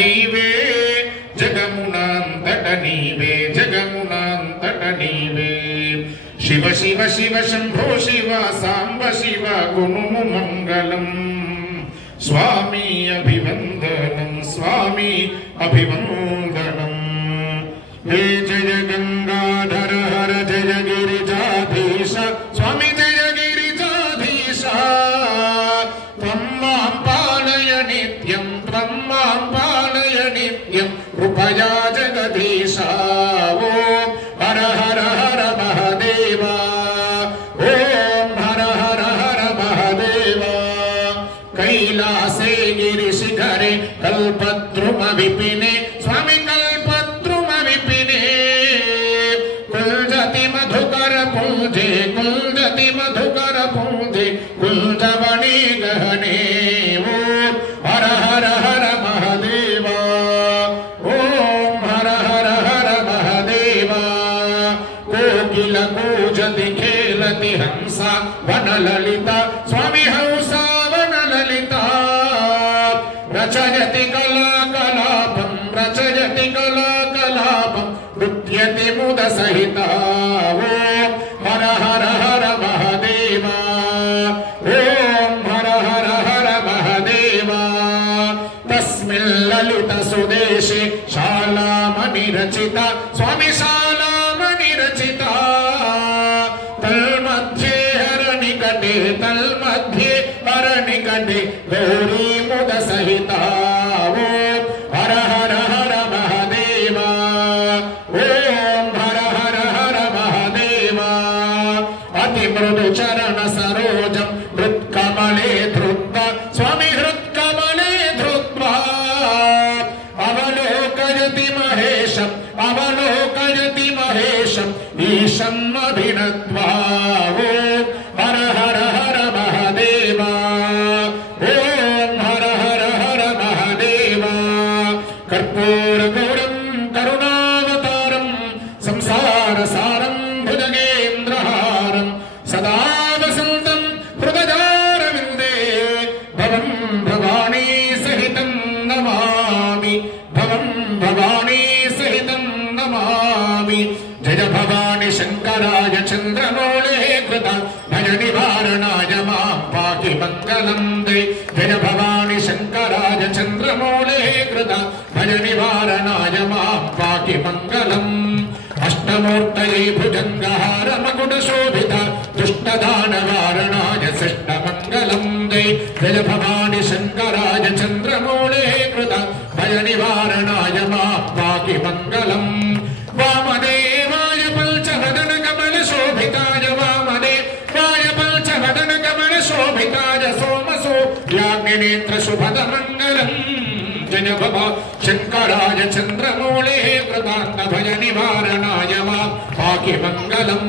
నీవే జగమునంతట నీవే జగమునంతట నీవే శివ శివ శివ శంభో శివ సాంబ శివ గుణము మంగళం స్వామి అభివందనం స్వామి అభివందనం హే జయ గంగాధర హర జయ గిరిజాధీశ స్వామి జయ గిరిజాధీశ త్వం మాం పాలయ నిత్యం త్వం మాం పాలయ నిత్యం కృపయా జగదీశ ఓం హర హర హర మహాదేవ ఓం హర హర హర మహాదేవ కైలాసే గిరిశిఖరే కల్పద్రుమ విపినే స్వామి కల్పద్రుమ విపినే కుల్జతి మధుకర పూజే కుల్జతి మధుకర పూజే కుల్జవణి గహనే ఓం హర హర హర మహాదేవ ఓం హర హర హర మహాదేవ కోకిల కూజతి ఖేలతి హంస వనలలిత స్వామి హంస వనలలిత రచయతి కళా కలాపం రచయతి కళా కలాపం నృత్యతి ముద సహిత ఓం హర హర హర మహాదేవ ఓం హర హర హర మహాదేవ తస్మిన్ లలిత సుదేశే శాలామణి రచిత స్వామి శాలామణి రచిత తల్మధ్యే హరనికటే తల్మధ్యే హరనికటే గౌరీ ముద సహిత ఓం హర హర హర మహాదేవ ఓం హర హర హర మహాదేవ అతి మృదు చరణ సరోజం హృత్కమలే ధృత్వా స్వామి హృత్కమలే ధృత్వా అవలోకయతి మహేశం అవలోకయతి మహేశం ఈశం అభినత్వా ఓం హర హర హర మహాదేవ ఓం హర హర హర మహాదేవ కర్పూర గౌరం కరుణావతారం సంసార సారం భుజగేంద్రహారం సదా వసంతం హృదయారవిందే భవం భవానీ సహితం నమామి భవం భవానీ సహితం నమామి జయ భవాని శంకరాయ చంద్రమౌళే కృత భయ నివారణాయ మాం పాకి మంగళం దే జయ భవాని శంకరాయ చంద్రమౌళే కృత భయ నివారణాయ మాం పాకి మంగళం అష్టమూర్తయే భుజంగహార మకుట శోభిత దుష్టదానవారణాయ శిష్ట మంగళం దే జయ భవాని శంకరాయ చంద్రమౌళే కృత భయ నివారణాయ మాం పాకి మంగళం వామదేవాయ పల్చవదన కమల శోభితాయ వామదేవాయ పల్చవదన కమల శోభితాయ సోమసో యాజ్ఞనేత్ర శుభద మంగళం జయ భవ శంకరాయ చంద్రమౌళే కృతాంత భయ నివారణాయ మా పాకి మంగళం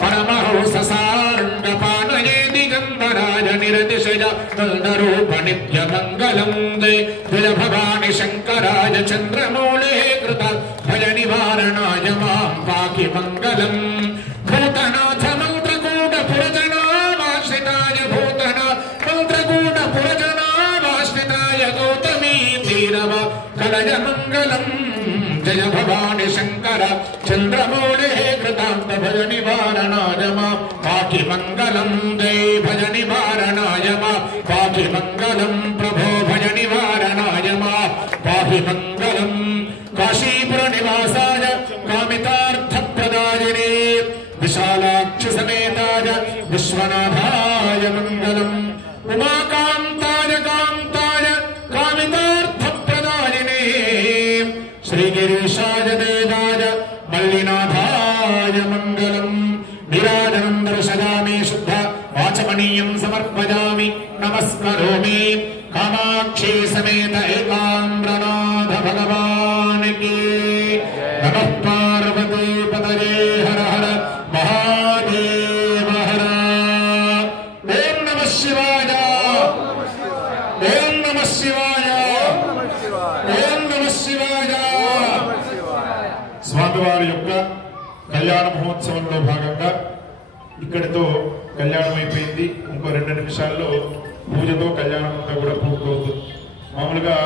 పరమహంస సారంగ పానయే దిగంబరాయ నిరతిశయ నందరూప నిత్య మంగళం దే జయ భవాని శంకరాయ చంద్రమౌళే కృత భయ నివారణాయ మాం పాకి మంగళం భూతనాథ మంత్రకూట పురజనావాశ్రితాయ భూతనాథ మంత్రకూట పురజనావాశ్రితాయ గౌతమీ తీరవ కలయ మంగళం జయ భవాని శంకర చంద్రమౌళే కృతాంత భయ నివారణాయ మాం పాకి మంగళం జై భయ నివారణాయ మా పాకి మంగళం ప్రభో భయ నివారణాయ మా పాకి మంగళం కాశీపుర నివాసాయ కామితార్థ ప్రదాయినే విశాలాక్షి సమేతాయ విశ్వనాథాయ మంగళం ఉమాకాంతాయ కాంతాయ కామితార్థ ప్రదాయినే శ్రీగిరీశాయ దేవాయ మల్లినాథాయ మంగళం నిరాజనం దర్శయామి శుద్ధ వాచమనీయం సమర్పయామి నమస్కరోమి కామాక్షి సమేత ఏకాంబ్రనాథ భగవాన్ కి నమః పార్వతీ పతయే హర హర మహాదేవ హర ఓం నమః శివాయ ఓం నమః శివాయ ఓం నమః శివాయ స్వామివారి యొక్క కళ్యాణ మహోత్సవంలో భాగంగా ఇక్కడితో కళ్యాణం అయిపోయింది. ఇంకో 2 నిమిషాల్లో పూజతో కళ్యాణం అంతా కూడా పూర్తవుతుంది. మామూలుగా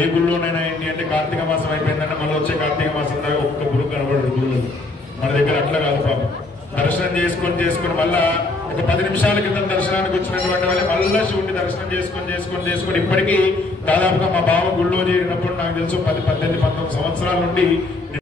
ఏ గుళ్ళోనైనా ఏంటి అంటే కార్తీక మాసం అయిపోయిందంటే మళ్ళీ వచ్చే కార్తీక మాసం దాకా ఒక్క గురువు కనబడదు గుళ్ళు. మన దగ్గర అట్లా కాదు పాపం. దర్శనం చేసుకొని మళ్ళా ఒక 10 నిమిషాల క్రితం దర్శనానికి వచ్చినటువంటి వాళ్ళే మళ్ళా శివుడిని దర్శనం చేసుకొని ఇప్పటికీ దాదాపుగా మా బావ గుళ్ళో చేరినప్పుడు నాకు తెలుసు 10, 18, 19 సంవత్సరాల నుండి